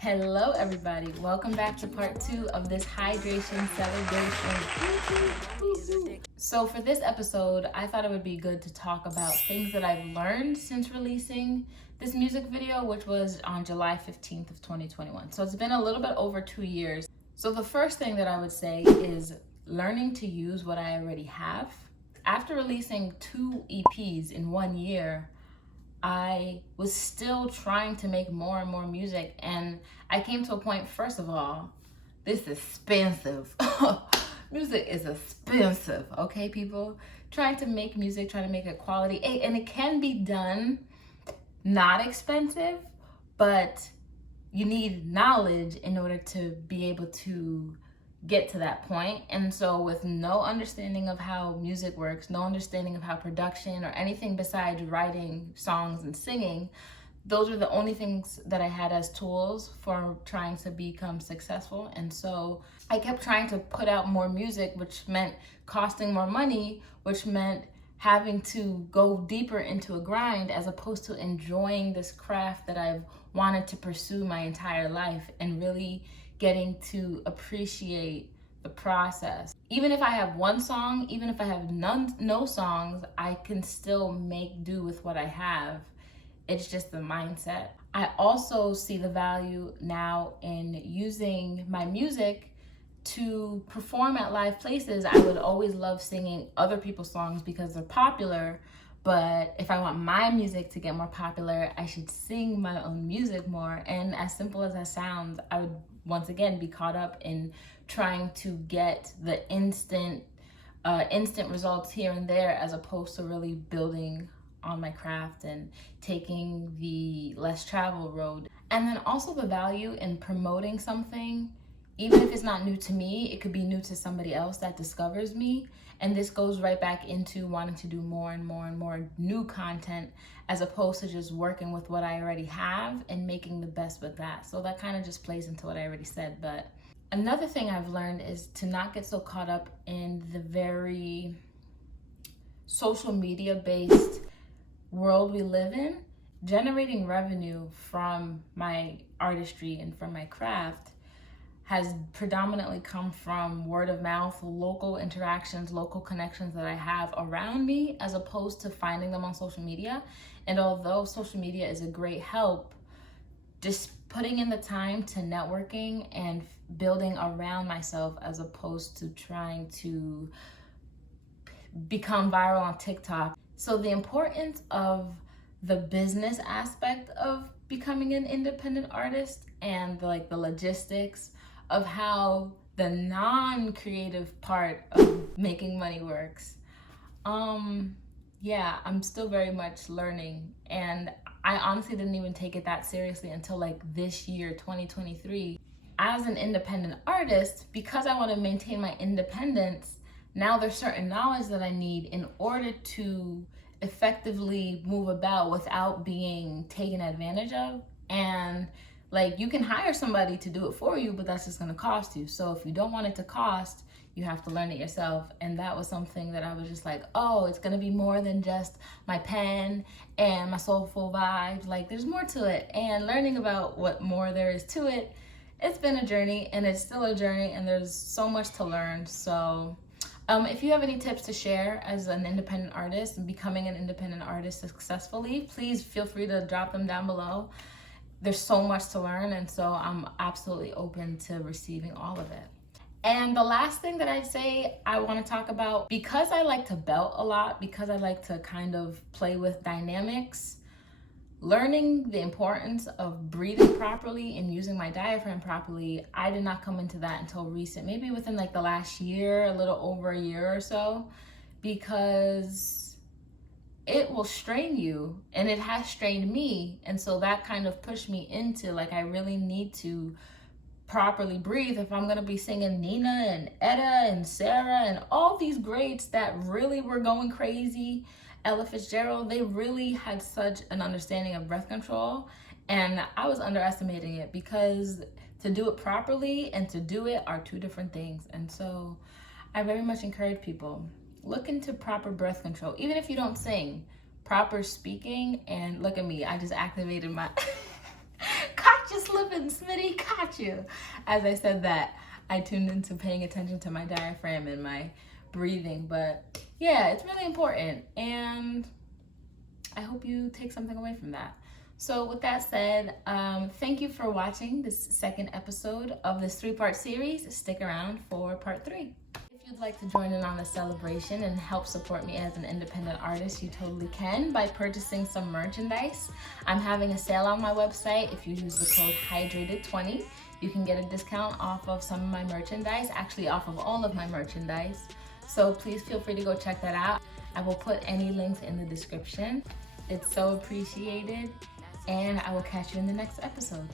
Hello everybody, welcome back to part 2 of this hydration celebration. So for this episode, I thought it would be good to talk about things that I've learned since releasing this music video, which was on July 15th of 2021. So it's been a little bit over 2 years. So the first thing that I would say is learning to use what I already have. After releasing 2 EPs in 1 year, I was still trying to make more and more music, and I came to a point, first of all, this is expensive. Music is expensive, okay, people? Trying to make music, trying to make it quality, and it can be done not expensive, but you need knowledge in order to be able to get to that point. And so with no understanding of how music works, no understanding of how production or anything besides writing songs and singing, those were the only things that I had as tools for trying to become successful. And so I kept trying to put out more music, which meant costing more money, which meant having to go deeper into a grind, as opposed to enjoying this craft that I've wanted to pursue my entire life and really getting to appreciate the process. Even if I have one song, even if I have no songs, I can still make do with what I have. It's just the mindset. I also see the value now in using my music to perform at live places. I would always love singing other people's songs because they're popular, but if I want my music to get more popular, I should sing my own music more. And as simple as that sounds, I would once again be caught up in trying to get the instant results here and there, as opposed to really building on my craft and taking the less traveled road. And then also the value in promoting something, even if it's not new to me, it could be new to somebody else that discovers me. And this goes right back into wanting to do more and more and more new content, as opposed to just working with what I already have and making the best with that. So that kind of just plays into what I already said. But another thing I've learned is to not get so caught up in the very social media based world we live in. Generating revenue from my artistry and from my craft has predominantly come from word of mouth, local interactions, local connections that I have around me, as opposed to finding them on social media. And although social media is a great help, just putting in the time to networking and building around myself, as opposed to trying to become viral on TikTok. So the importance of the business aspect of becoming an independent artist and the logistics of how the non-creative part of making money works. Yeah, I'm still very much learning, and I honestly didn't even take it that seriously until this year, 2023. As an independent artist, because I want to maintain my independence, now there's certain knowledge that I need in order to effectively move about without being taken advantage of. And you can hire somebody to do it for you, but that's just going to cost you. So if you don't want it to cost, you have to learn it yourself. And that was something that I was just oh, it's going to be more than just my pen and my soulful vibes. There's more to it. And learning about what more there is to it, it's been a journey, and it's still a journey, and there's so much to learn. So if you have any tips to share as an independent artist and becoming an independent artist successfully, please feel free to drop them down below. There's so much to learn, and so I'm absolutely open to receiving all of it. And the last thing that I'd say I want to talk about, because I like to belt a lot, because I like to kind of play with dynamics, learning the importance of breathing properly and using my diaphragm properly, I did not come into that until recent, maybe within the last year, a little over a year or so, because it will strain you, and it has strained me. And so that kind of pushed me into I really need to properly breathe if I'm gonna be singing Nina and Etta and Sarah and all these greats that really were going crazy. Ella Fitzgerald, they really had such an understanding of breath control, and I was underestimating it, because to do it properly and to do it are two different things. And so I very much encourage people, look into proper breath control. Even if you don't sing, proper speaking. And look at me, I just activated my caught you slipping, Smitty, caught you. As I said that, I tuned into paying attention to my diaphragm and my breathing. But yeah, it's really important. And I hope you take something away from that. So with that said, thank you for watching this second episode of this 3-part series. Stick around for part 3. If you'd like to join in on the celebration and help support me as an independent artist, you totally can by purchasing some merchandise. I'm having a sale on my website. If you use the code HYDRATED20, you can get a discount off of some of my merchandise, actually off of all of my merchandise. So please feel free to go check that out. I will put any links in the description. It's so appreciated, and I will catch you in the next episode.